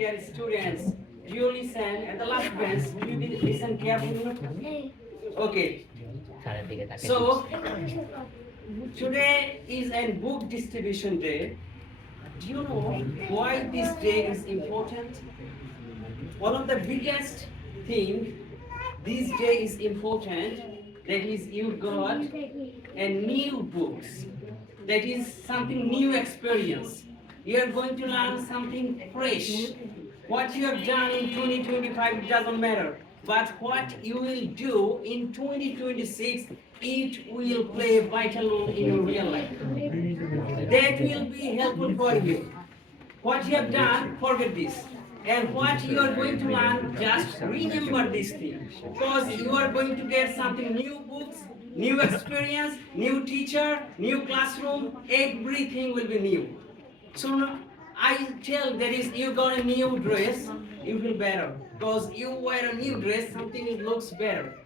Dear students, you listen at the last bench. Will you listen carefully? Okay. So today is a book distribution day. Do you know why this day is important? One of the biggest thing this day is important. That is, you got a new books. That is something new experience. You are going to learn something fresh. What you have done in 2025 doesn't matter. But what you will do in 2026, it will play a vital role in your real life. That will be helpful for you. What you have done, forget this. And what you are going to learn, just remember this thing. Because you are going to get something new books, new experience, new teacher, new classroom, everything will be new. So I tell that is you got a new dress, you feel better. Because you wear a new dress, something looks better.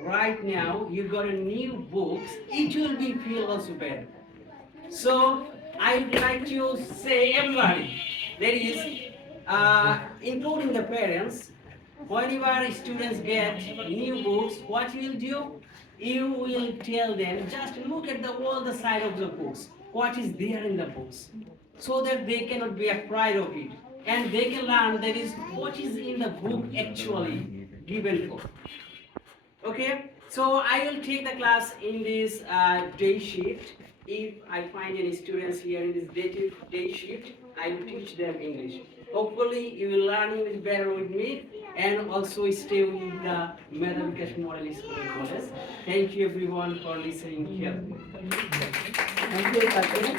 Right now, you got a new books, it will be feel also better. So I would like to say everybody, that is, uh, including the parents, whenever students get new books, what you will do? You will tell them, just look at the all the side of the books, what is there in the books, so that they cannot be afraid of it, and they can learn that is what is in the book actually given for. Okay, so I will take the class in this uh, day shift. If I find any students here in this day, day shift, I will teach them English. Hopefully, you will learn English better with me and also stay with the Madam Cash School. Thank you everyone for listening here. Thank you.